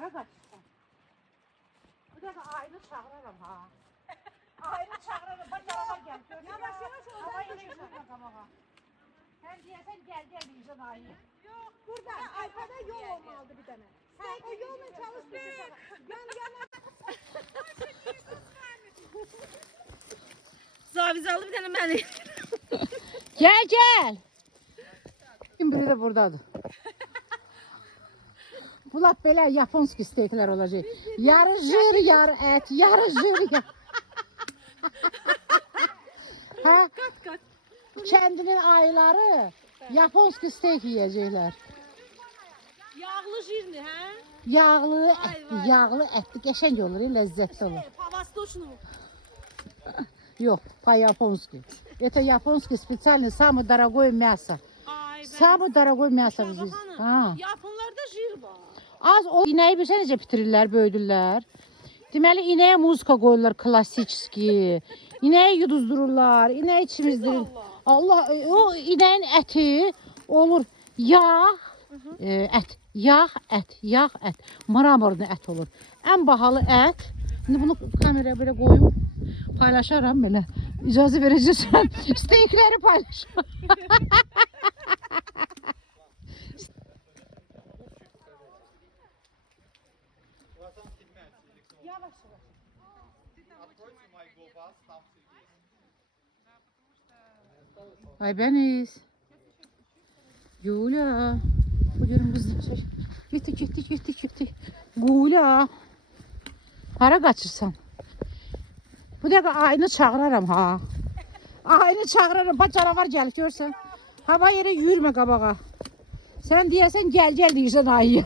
Hara qaçırsan? Bu dəfə ayını çağıraram ha. Ayını çağıraram. Bax canavar gəl. Yavaş yavaş hava yürüyüşlə qabağa. Sən deyəsən gəl deyirsən ayı. Yox. Burada arkada yol olmalıdır bir dənə. Sən o yolla çalışmışsın. Yan. Zavizalı bir tane məni. Gel. Kim biri de buradadır. Bu lap belə Yaponski steyklər olacaq. Yarı jır, yarı et, yarı jır, yarı. Ha? Kat. Kəndinin ayıları Yaponski steyk yiyəcəklər. Yağlı jirni, hə? Yağlı ətli, qəşəng olur, ləzzətli olur. Pavastoçnu. Yox, по-японски. Это японский специальный, самый дорогое мясо. Ay, Самый дорогой мясо в жизни. Ha. Yaponlarda jir var. Az o inəyi bilsən necə bitirirlər, böyüdürlər. Deməli inəyə muzika qoyurlar klassiki. İnəyi yuduzdururlar, inəyi çimizdirir. Allah, o inəyin əti olur yağ, ət, yağ, ət. Mramorlu ət olur. Ən bahalı ət. İndi bunu kameraya belə qoyum, paylaşaram belə. İcazə verəcəksən, steykləri paylaşaram. Aybəniz. Yulia. Bugün kızlar. Gittik. Yulia. Hara qaçırsan? Bu dəqiqə ayını çağıraram ha. Ayını çağıraram. Bax canavar gəlir görsən. Hava yerə yürümə qabağa. Sən deyəsən gəl deyirsən ayıya.